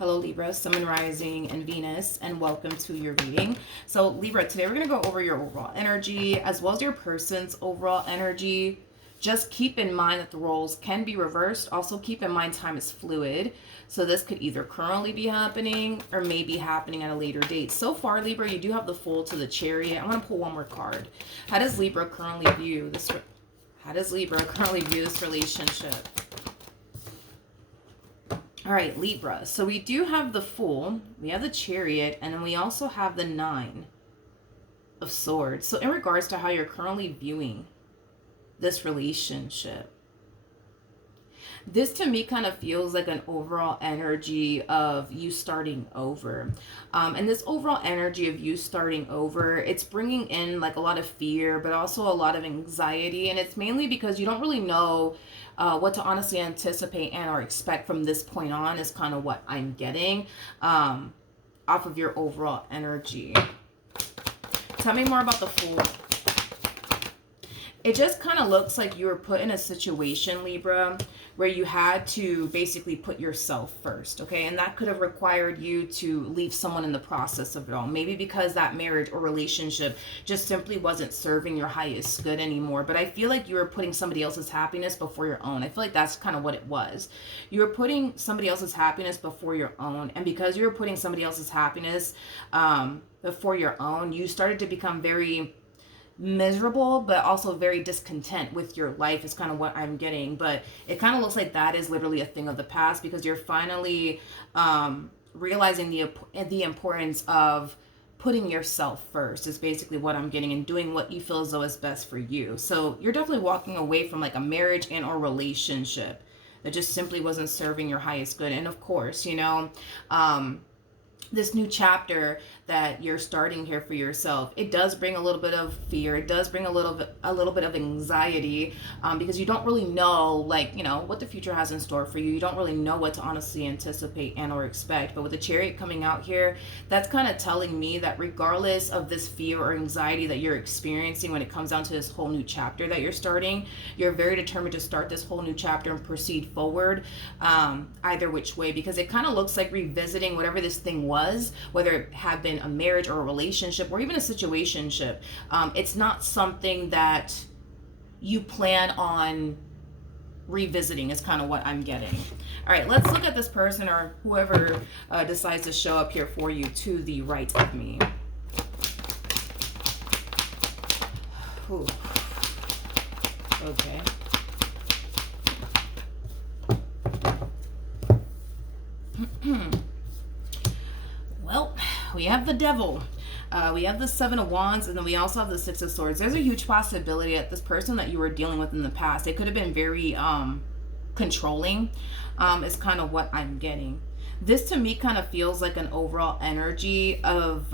Hello Libra, Sun, and Rising, and Venus, and welcome to your reading. So Libra, today we're going to go over your overall energy as well as your person's overall energy. Just keep in mind that the roles can be reversed. Also keep in mind time is fluid. So this could either currently be happening or maybe happening at a later date. So far, Libra, you do have the Fool to the Chariot. I'm going to pull one more card. How does Libra currently view this? How does Libra currently view this relationship? All right, Libra. So we do have the Fool, we have the Chariot, and then we also have the Nine of Swords. So in regards to how you're currently viewing this relationship, this to me kind of feels like an overall energy of you starting over. And this overall energy of you starting over, it's bringing in like a lot of fear, but also a lot of anxiety. And it's mainly because you don't really know what to honestly anticipate and or expect from this point on is kind of what I'm getting off of your overall energy. Tell me more about the Fool. It just kind of looks like you were put in a situation, Libra, where you had to basically put yourself first, okay? And that could have required you to leave someone in the process of it all. Maybe because that marriage or relationship just simply wasn't serving your highest good anymore. But I feel like you were putting somebody else's happiness before your own. I feel like that's kind of what it was. You were putting somebody else's happiness before your own. And because you were putting somebody else's happiness before your own, you started to become very miserable, but also very discontent with your life is kind of what I'm getting. But it kind of looks like that is literally a thing of the past because you're finally realizing the importance of putting yourself first is basically what I'm getting, and doing what you feel as though is best for you. So you're definitely walking away from like a marriage and or relationship that just simply wasn't serving your highest good. And of course, you know, this new chapter that you're starting here for yourself, it does bring a little bit of fear. It does bring a little bit of anxiety because you don't really know, like, you know, what the future has in store for you. You don't really know what to honestly anticipate and or expect. But with the Chariot coming out here, that's kind of telling me that regardless of this fear or anxiety that you're experiencing when it comes down to this whole new chapter that you're starting, you're very determined to start this whole new chapter and proceed forward either which way, because it kind of looks like revisiting whatever this thing was, whether it had been a marriage or a relationship or even a situationship. It's not something that you plan on revisiting is kind of what I'm getting. All right, let's look at this person or whoever decides to show up here for you to the right of me. Ooh. Okay. Well, we have the Devil. We have the Seven of Wands, and then we also have the Six of Swords. There's a huge possibility that this person that you were dealing with in the past, it could have been very controlling, is kind of what I'm getting. This to me kind of feels like an overall energy of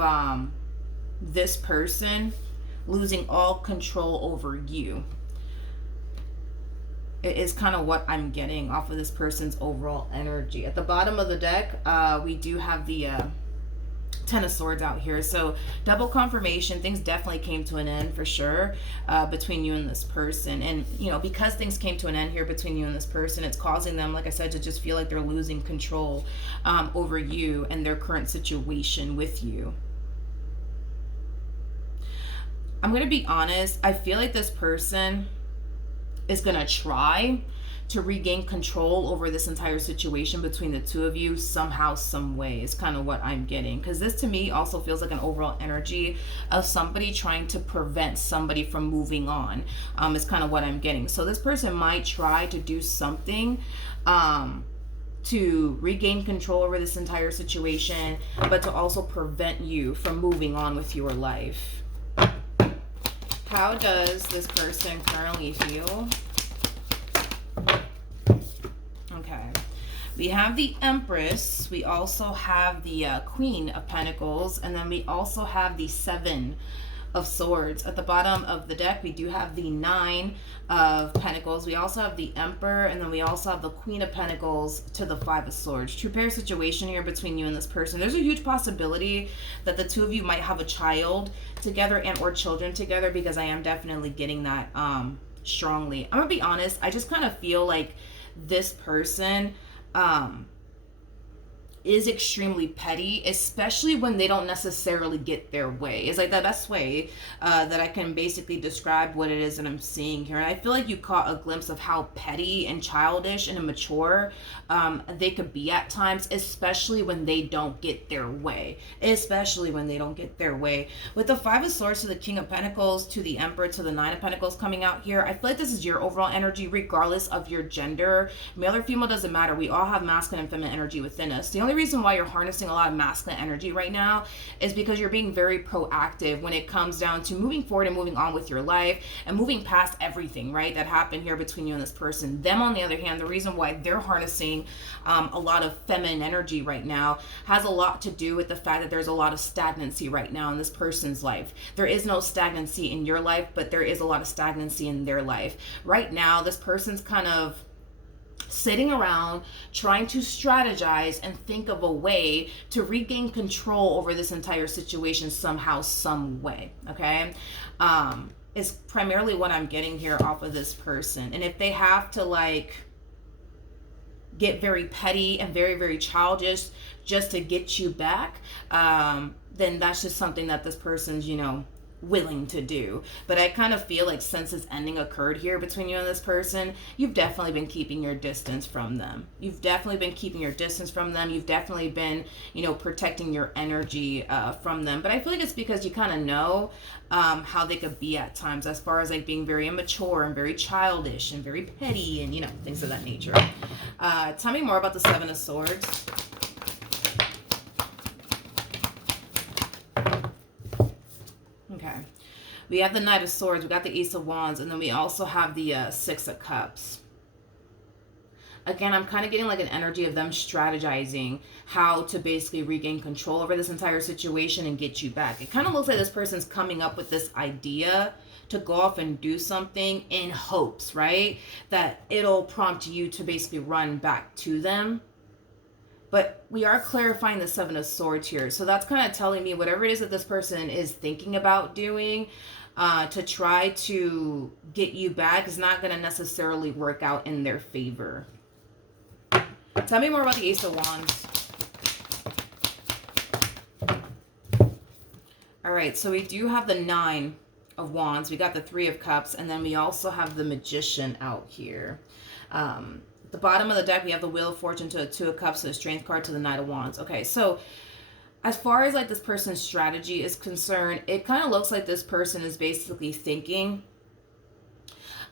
this person losing all control over you. It is kind of what I'm getting off of this person's overall energy. At the bottom of the deck, we do have the Ten of Swords out here. So double confirmation, things definitely came to an end for sure between you and this person. And, you know, because things came to an end here between you and this person, it's causing them, like I said, to just feel like they're losing control over you and their current situation with you. I'm going to be honest. I feel like this person is going to try to regain control over this entire situation between the two of you somehow, some way is kind of what I'm getting. Because this to me also feels like an overall energy of somebody trying to prevent somebody from moving on is kind of what I'm getting. So this person might try to do something to regain control over this entire situation, but to also prevent you from moving on with your life. How does this person currently feel? Okay. We have the Empress. We also have the Queen of Pentacles. And then we also have the Seven of Swords. At the bottom of the deck, we do have the Nine of Pentacles. We also have the Emperor. And then we also have the Queen of Pentacles to the Five of Swords. True pair situation here between you and this person. There's a huge possibility that the two of you might have a child together and or children together, because I am definitely getting that strongly. I'm gonna be honest, I just kind of feel like this person is extremely petty, especially when they don't necessarily get their way. It's like the best way that I can basically describe what it is that I'm seeing here. And I feel like you caught a glimpse of how petty and childish and immature they could be at times, especially when they don't get their way. Especially when they don't get their way. With the Five of Swords to the King of Pentacles to the Emperor to the Nine of Pentacles coming out here, I feel like this is your overall energy regardless of your gender. Male or female doesn't matter. We all have masculine and feminine energy within us. The only reason why you're harnessing a lot of masculine energy right now is because you're being very proactive when it comes down to moving forward and moving on with your life and moving past everything, right, that happened here between you and this person. Them, on the other hand, the reason why they're harnessing a lot of feminine energy right now has a lot to do with the fact that there's a lot of stagnancy right now in this person's life. There is no stagnancy in your life, but there is a lot of stagnancy in their life. Right now, this person's kind of sitting around trying to strategize and think of a way to regain control over this entire situation somehow, some way. Okay, is primarily what I'm getting here off of this person. And if they have to like get very petty and very, very childish just to get you back, then that's just something that this person's, you know, willing to do. But I kind of feel like since this ending occurred here between you and this person, you've definitely been keeping your distance from them. You've definitely been keeping your distance from them. You've definitely been, you know, protecting your energy from them. But I feel like it's because you kind of know how they could be at times, as far as like being very immature and very childish and very petty and, you know, things of that nature. Tell me more about the Seven of Swords. Okay, we have the Knight of Swords, we got the Ace of Wands, and then we also have the Six of Cups. Again, I'm kind of getting like an energy of them strategizing how to basically regain control over this entire situation and get you back. It kind of looks like this person's coming up with this idea to go off and do something in hopes, right, that it'll prompt you to basically run back to them. But we are clarifying the Seven of Swords here. So that's kind of telling me whatever it is that this person is thinking about doing to try to get you back is not going to necessarily work out in their favor. Tell me more about the Ace of Wands. All right, so we do have the Nine of Wands. We got the Three of Cups, and then we also have the Magician out here. The bottom of the deck, we have the Wheel of Fortune to the Two of Cups, to the Strength card, to the Knight of Wands. Okay, so as far as like this person's strategy is concerned, it kind of looks like this person is basically thinking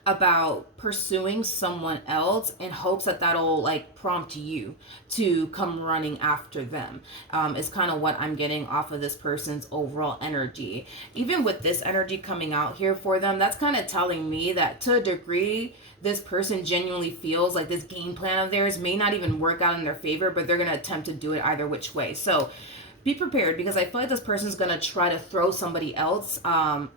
about pursuing someone else in hopes that that'll like prompt you to come running after them, is kind of what I'm getting off of this person's overall energy. Even with this energy coming out here for them, that's kind of telling me that to a degree, this person genuinely feels like this game plan of theirs may not even work out in their favor, but they're going to attempt to do it either which way. So be prepared, because I feel like this person's going to try to throw somebody else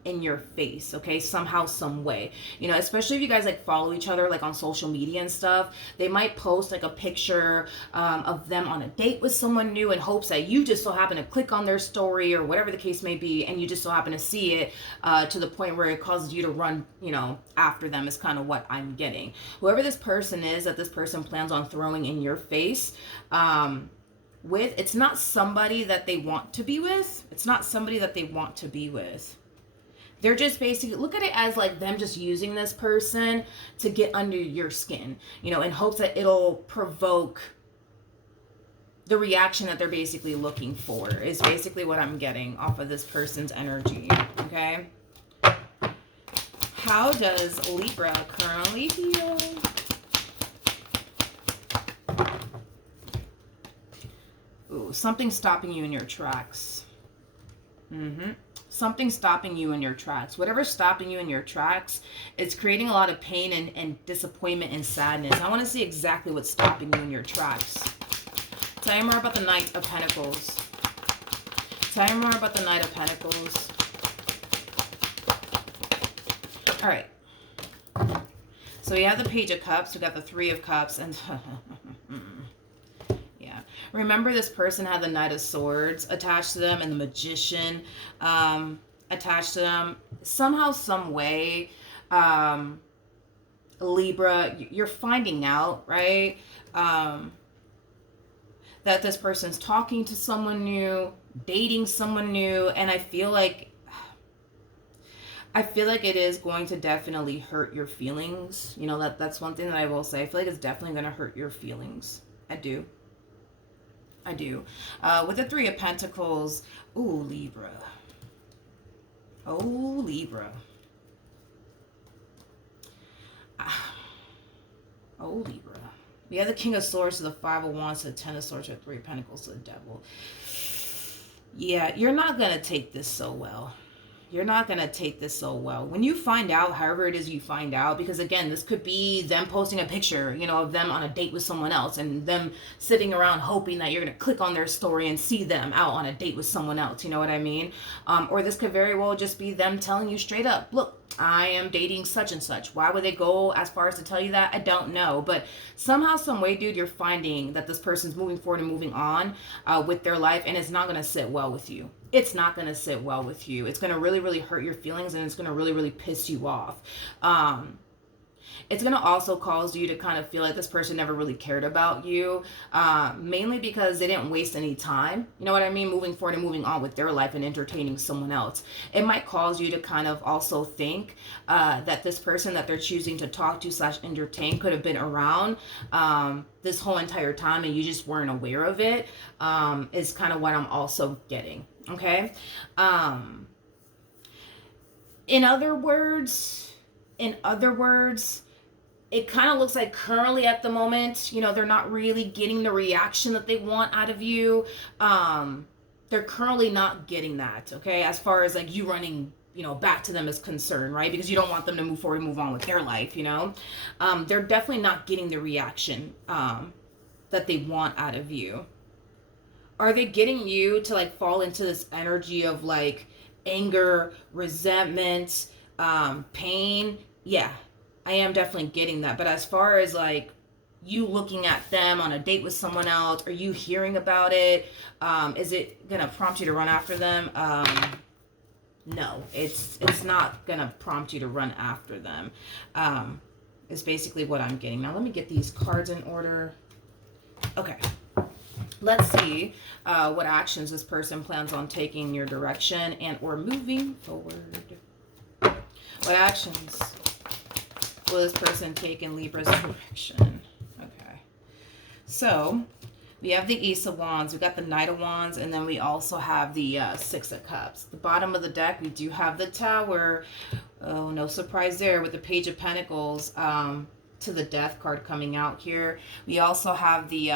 in your face, okay, somehow, some way. You know, especially if you guys like follow each other like on social media and stuff, they might post like a picture of them on a date with someone new in hopes that you just so happen to click on their story or whatever the case may be, and you just so happen to see it to the point where it causes you to run, you know, after them, is kind of what I'm getting. Whoever this person is that this person plans on throwing in your face, with, it's not somebody that they want to be with. It's not somebody that they want to be with. They're just basically, look at it as like them just using this person to get under your skin, you know, in hopes that it'll provoke the reaction that they're basically looking for, is basically what I'm getting off of this person's energy, okay? How does Libra currently feel? Ooh, something stopping you in your tracks. Something stopping you in your tracks. Whatever's stopping you in your tracks, it's creating a lot of pain and disappointment and sadness. I want to see exactly what's stopping you in your tracks. Tell me more about the Knight of Pentacles. Tell me more about the Knight of Pentacles. All right. So we have the Page of Cups. We got the Three of Cups. And yeah. Remember, this person had the Knight of Swords attached to them and the Magician attached to them. Somehow, some way, Libra, you're finding out, right? that this person's talking to someone new, dating someone new, and I feel like it is going to definitely hurt your feelings. You know, that's one thing that I will say. I feel like it's definitely going to hurt your feelings. I do. With the Three of Pentacles, ooh, Libra. Oh, Libra. Oh, Libra. We have the King of Swords to the Five of Wands to the Ten of Swords to the Three of Pentacles to the Devil. Yeah, you're not going to take this so well. You're not going to take this so well. When you find out, however it is you find out, because again, this could be them posting a picture, you know, of them on a date with someone else and them sitting around hoping that you're going to click on their story and see them out on a date with someone else. You know what I mean? Or this could very well just be them telling you straight up, look, I am dating such and such. Why would they go as far as to tell you that? I don't know. But somehow, some way, dude, you're finding that this person's moving forward and moving on with their life, and it's not going to sit well with you. It's not going to sit well with you. It's going to really, really hurt your feelings, and it's going to really, really piss you off. It's going to also cause you to kind of feel like this person never really cared about you, mainly because they didn't waste any time, you know what I mean, moving forward and moving on with their life and entertaining someone else. It might cause you to kind of also think that this person that they're choosing to talk to / entertain could have been around this whole entire time and you just weren't aware of it, is kind of what I'm also getting, okay? In other words, it kind of looks like currently at the moment, you know, they're not really getting the reaction that they want out of you. They're currently not getting that, okay? As far as like you running, you know, back to them is concerned, right? Because you don't want them to move forward and move on with their life, you know? They're definitely not getting the reaction that they want out of you. Are they getting you to like fall into this energy of like anger, resentment, pain? Yeah. I am definitely getting that. But as far as like you looking at them on a date with someone else, or you hearing about it, is it gonna prompt you to run after them? No, it's not gonna prompt you to run after them. Is basically what I'm getting. Now let me get these cards in order. Okay. Let's see what actions this person plans on taking in your direction and or moving forward. What actions will this person take in Libra's direction? Okay. So, we have the Ace of Wands, we got the Knight of Wands, and then we also have the Six of Cups. The bottom of the deck, we do have the Tower. Oh, no surprise there with the Page of Pentacles to the Death card coming out here. We also have the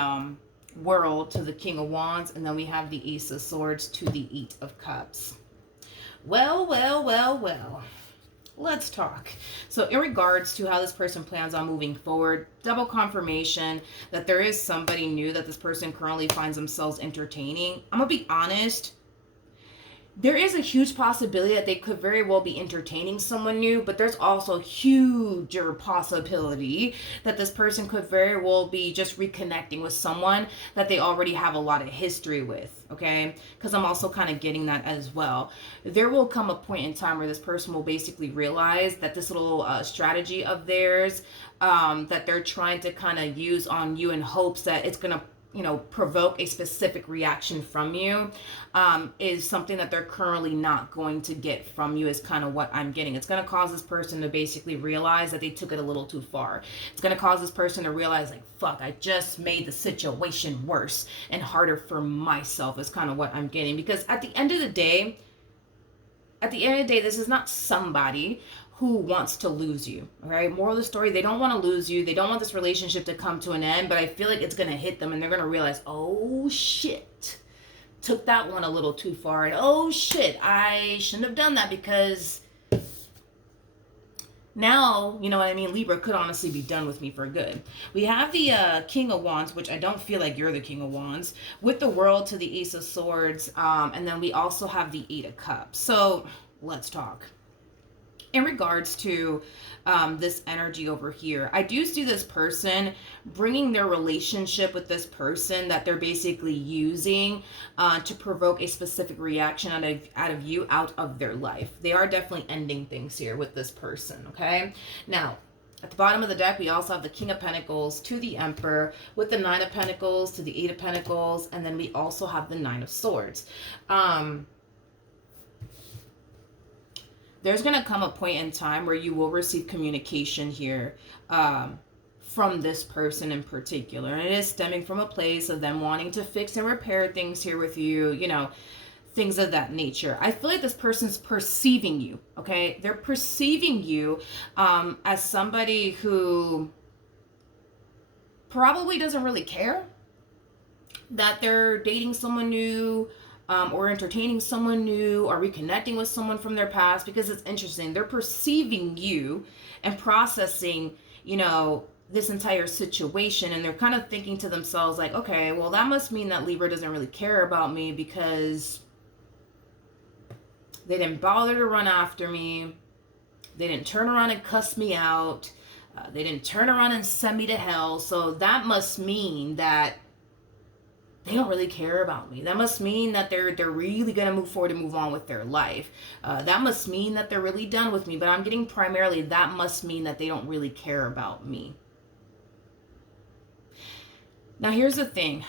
World to the King of Wands, and then we have the Ace of Swords to the Eight of Cups. Well. Let's talk. So in regards to how this person plans on moving forward, double confirmation that there is somebody new that this person currently finds themselves entertaining. I'm going to be honest. There is a huge possibility that they could very well be entertaining someone new, but there's also a huger possibility that this person could very well be just reconnecting with someone that they already have a lot of history with, okay? Because I'm also kind of getting that as well. There will come a point in time where this person will basically realize that this little strategy of theirs that they're trying to kind of use on you in hopes that it's going to, you know, provoke a specific reaction from you is something that they're currently not going to get from you, is kind of what I'm getting. It's going to cause this person to basically realize that they took it a little too far. It's going to cause this person to realize like, fuck, I just made the situation worse and harder for myself, is kind of what I'm getting. Because at the end of the day, this is not somebody who wants to lose you, all right? Moral of the story, they don't want to lose you. They don't want this relationship to come to an end, but I feel like it's going to hit them and they're going to realize, oh shit, took that one a little too far. And oh shit, I shouldn't have done that, because now, you know what I mean, Libra could honestly be done with me for good. We have the King of Wands, which I don't feel like you're the King of Wands, with the World to the Ace of Swords, and then we also have the Eight of Cups. So let's talk. In regards to this energy over here, I do see this person bringing their relationship with this person that they're basically using to provoke a specific reaction out of you, out of their life. They are definitely ending things here with this person, okay? Now, At the bottom of the deck, we also have the King of Pentacles to the Emperor, with the Nine of Pentacles to the Eight of Pentacles, and then we also have the Nine of Swords. There's going to come a point in time where you will receive communication here from this person in particular. And it is stemming from a place of them wanting to fix and repair things here with you, you know, things of that nature. I feel like this person's perceiving you, okay? They're perceiving you as somebody who probably doesn't really care that they're dating someone new, or entertaining someone new, or reconnecting with someone from their past, because it's interesting. They're perceiving you and processing, you know, this entire situation, and they're kind of thinking to themselves like, okay, well, that must mean that Libra doesn't really care about me, because they didn't bother to run after me. They didn't turn around and cuss me out. They didn't turn around and send me to hell. So that must mean that they don't really care about me. That must mean that they're really going to move forward and move on with their life. That must mean that they're really done with me. But I'm getting primarily, that must mean that they don't really care about me. Now, here's the thing.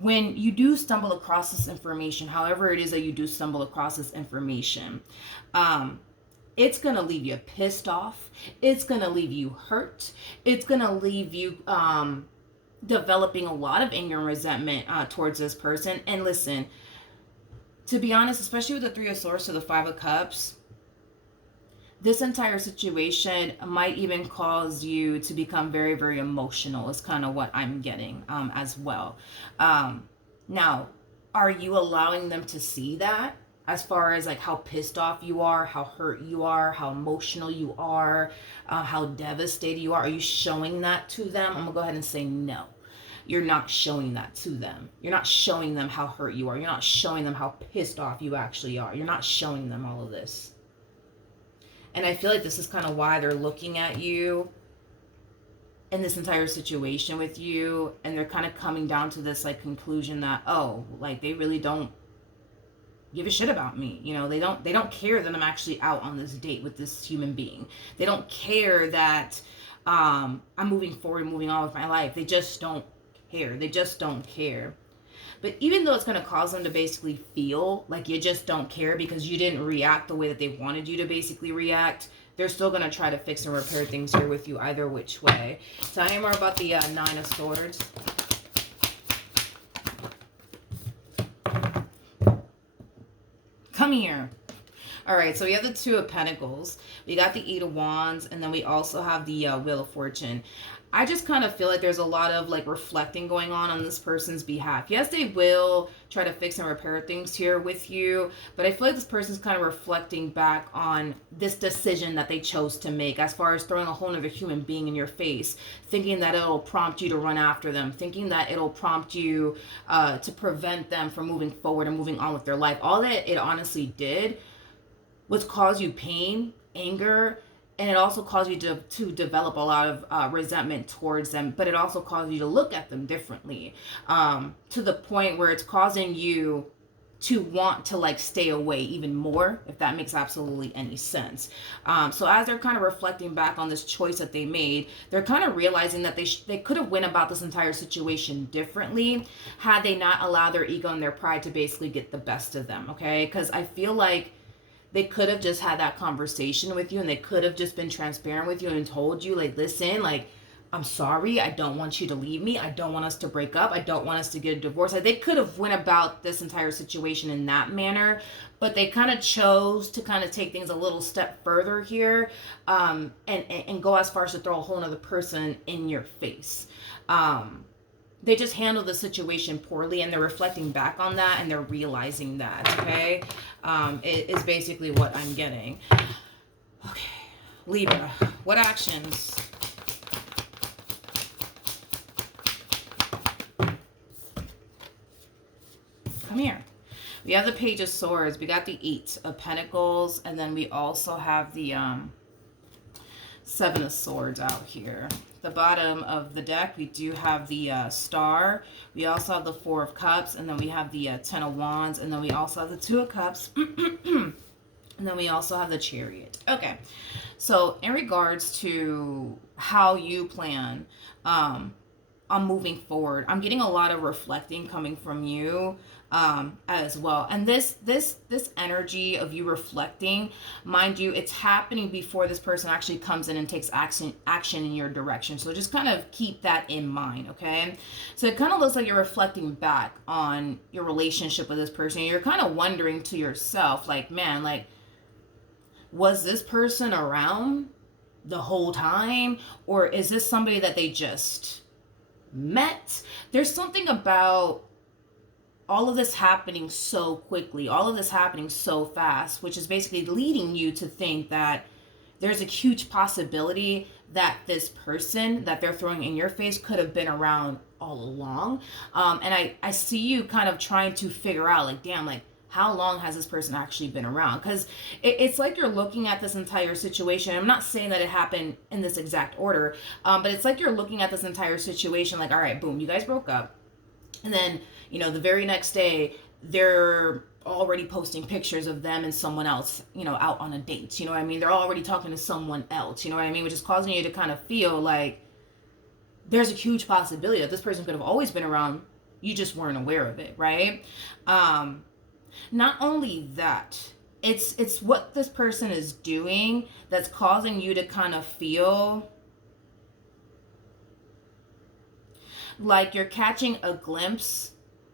When you do stumble across this information, however it is that you do stumble across this information, it's going to leave you pissed off. It's going to leave you hurt. It's going to leave you developing a lot of anger and resentment towards this person. And listen, to be honest, especially with the Three of Swords to the Five of Cups, this entire situation might even cause you to become very, very emotional, is kind of what I'm getting as well. Now, are you allowing them to see that? As far as like how pissed off you are, how hurt you are, how emotional you are, how devastated you are you showing that to them? I'm going to go ahead and say no. You're not showing that to them. You're not showing them how hurt you are. You're not showing them how pissed off you actually are. You're not showing them all of this. And I feel like this is kind of why they're looking at you in this entire situation with you, and they're kind of coming down to this like conclusion that, oh, like they really don't give a shit about me. You know, they don't care that I'm actually out on this date with this human being. They don't care that I'm moving forward and moving on with my life. They just don't care. They just don't care. But even though it's going to cause them to basically feel like you just don't care because you didn't react the way that they wanted you to basically react, they're still going to try to fix and repair things here with you either which way. Tell me more about the Nine of Swords. Come here. All right, so we have the Two of Pentacles. We got the Eight of Wands, and then we also have the Wheel of Fortune. I just kind of feel like there's a lot of like reflecting going on this person's behalf. Yes, they will try to fix and repair things here with you, but I feel like this person's kind of reflecting back on this decision that they chose to make as far as throwing a whole other human being in your face, thinking that it'll prompt you to run after them, thinking that it'll prompt you to prevent them from moving forward and moving on with their life. All that it honestly did was cause you pain, anger, and it also caused you to develop a lot of resentment towards them, but it also caused you to look at them differently, to the point where it's causing you to want to like stay away even more, if that makes absolutely any sense. So as they're kind of reflecting back on this choice that they made, they're kind of realizing that they could have went about this entire situation differently had they not allowed their ego and their pride to basically get the best of them, okay? Because I feel like they could have just had that conversation with you, and they could have just been transparent with you and told you, like, listen, like, I'm sorry. I don't want you to leave me. I don't want us to break up. I don't want us to get a divorce. Like, they could have went about this entire situation in that manner, but they kind of chose to kind of take things a little step further here, and go as far as to throw a whole other person in your face. They just handled the situation poorly, and they're reflecting back on that, and they're realizing that, okay? It is basically what I'm getting. Okay, Libra, what actions? Come here. We have the Page of Swords. We got the Eight of Pentacles, and then we also have the Seven of Swords out here. The bottom of the deck, we do have the Star. We also have the Four of Cups, and then we have the Ten of Wands, and then we also have the Two of Cups. And then we also have the Chariot. Okay. So in regards to how you plan on moving forward, I'm getting a lot of reflecting coming from you as well. And this energy of you reflecting, mind you, it's happening before this person actually comes in and takes action in your direction. So just kind of keep that in mind, okay? So it kind of looks like you're reflecting back on your relationship with this person. You're kind of wondering to yourself, like, man, like, was this person around the whole time, or is this somebody that they just met? There's something about all of this happening so quickly, all of this happening so fast, which is basically leading you to think that there's a huge possibility that this person that they're throwing in your face could have been around all along. And I see you kind of trying to figure out, like, damn, like, how long has this person actually been around? Because it's like you're looking at this entire situation. I'm not saying that it happened in this exact order, but it's like you're looking at this entire situation like, all right, boom, you guys broke up. And then, you know, the very next day, they're already posting pictures of them and someone else, you know, out on a date. You know what I mean? They're already talking to someone else. You know what I mean? Which is causing you to kind of feel like there's a huge possibility that this person could have always been around. You just weren't aware of it, right? Not only that, it's what this person is doing that's causing you to kind of feel like you're catching a glimpse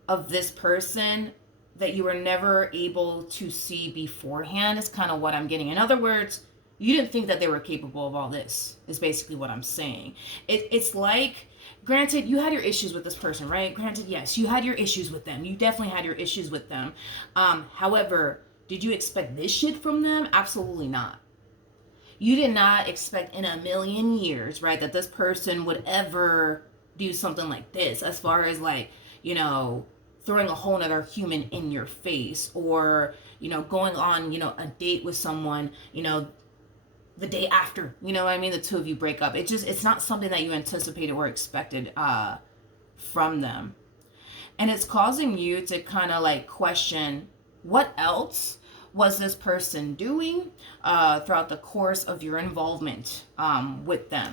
of this person that you were never able to see beforehand, is kind of what I'm getting. In other words, you didn't think that they were capable of all this, is basically what I'm saying. It's like, granted, you had your issues with this person, right? Granted, yes, you had your issues with them. You definitely had your issues with them. However, did you expect this shit from them? Absolutely not. You did not expect in a million years, right, that this person would ever do something like this, as far as, like, you know, throwing a whole nother human in your face, or, you know, going on, you know, a date with someone, you know, the day after, you know what I mean, the two of you break up. It's not something that you anticipated or expected from them. And it's causing you to kind of like question, what else was this person doing throughout the course of your involvement with them?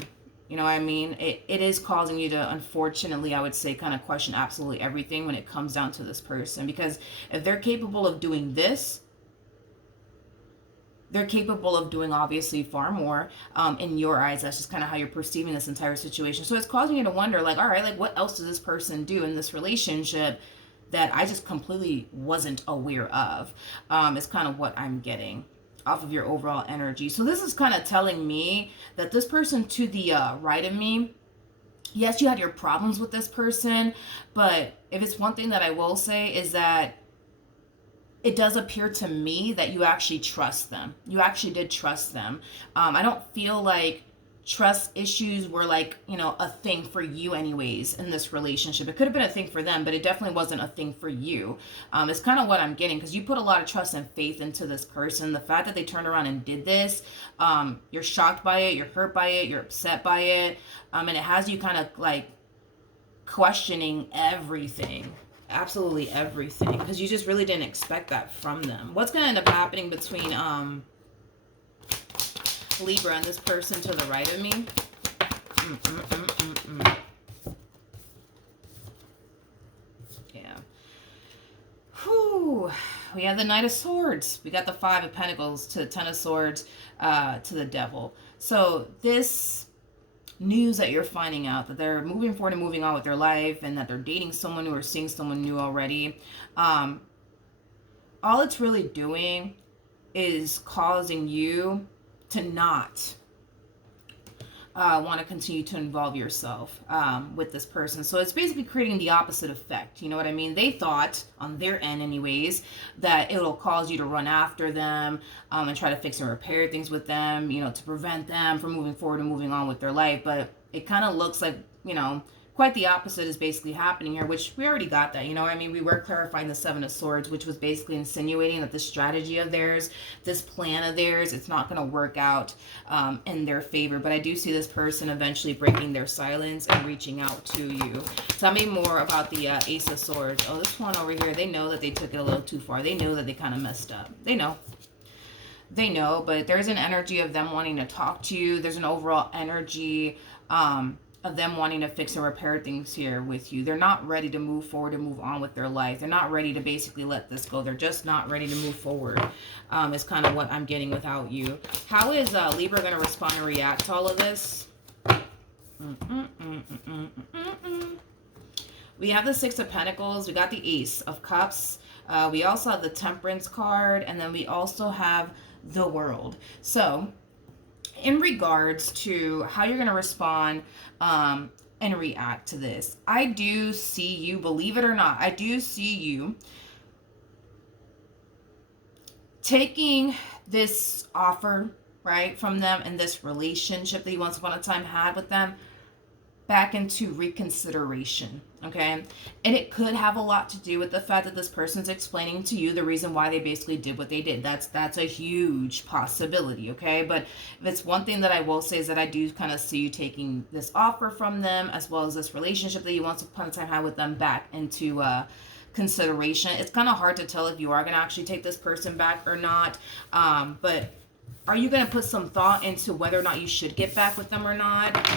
You know what I mean? It is causing you to, unfortunately, I would say, kind of question absolutely everything when it comes down to this person. Because if they're capable of doing this, they're capable of doing obviously far more in your eyes. That's just kind of how you're perceiving this entire situation. So it's causing you to wonder, like, all right, like, what else does this person do in this relationship that I just completely wasn't aware of? Is kind of what I'm getting off of your overall energy. So this is kind of telling me that this person to the right of me, yes, you had your problems with this person, but if it's one thing that I will say is that it does appear to me that you actually trust them. You actually did trust them. I don't feel like trust issues were, like, you know, a thing for you anyways in this relationship. It could have been a thing for them, but it definitely wasn't a thing for you. It's kind of what I'm getting, because you put a lot of trust and faith into this person. The fact that they turned around and did this, you're shocked by it, you're hurt by it, you're upset by it, and it has you kind of like questioning everything. Absolutely everything, because you just really didn't expect that from them. What's going to end up happening between Libra and this person to the right of me? Yeah. Whew. We have the Knight of Swords. We got the Five of Pentacles to the Ten of Swords to the Devil. So this news that you're finding out, that they're moving forward and moving on with their life, and that they're dating someone new or seeing someone new already, all it's really doing is causing you to not want to continue to involve yourself with this person. So it's basically creating the opposite effect. You know what I mean? They thought, on their end anyways, that it'll cause you to run after them and try to fix and repair things with them, you know, to prevent them from moving forward and moving on with their life. But it kind of looks like, you know, quite the opposite is basically happening here, which we already got that. You know what I mean? We were clarifying the Seven of Swords, which was basically insinuating that this strategy of theirs, this plan of theirs, it's not going to work out in their favor. But I do see this person eventually breaking their silence and reaching out to you. Tell me more about the Ace of Swords. Oh, this one over here, they know that they took it a little too far. They know that they kind of messed up. They know. they know, but there's an energy of them wanting to talk to you. There's an overall energy of them wanting to fix and repair things here with you. They're not ready to move forward and move on with their life. They're not ready to basically let this go. They're just not ready to move forward. Is kind of what I'm getting without you. How is Libra going to respond and react to all of this? We have the Six of Pentacles. We got the Ace of Cups. We also have the Temperance card. And then we also have the World. So in regards to how you're going to respond and react to this, I do see you, believe it or not, I do see you taking this offer, right, from them and this relationship that you once upon a time had with them back into reconsideration, okay? And it could have a lot to do with the fact that this person's explaining to you the reason why they basically did what they did. That's a huge possibility, okay? But if it's one thing that I will say is that I do kind of see you taking this offer from them as well as this relationship that you once upon a time had with them back into consideration. It's kind of hard to tell if you are going to actually take this person back or not, but are you going to put some thought into whether or not you should get back with them or not?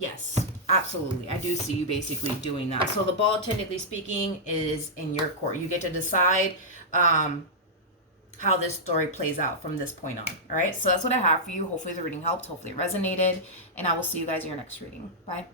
Yes, absolutely. I do see you basically doing that. So the ball, technically speaking, is in your court. You get to decide how this story plays out from this point on. All right, so that's what I have for you. Hopefully the reading helped. Hopefully it resonated. And I will see you guys in your next reading. Bye.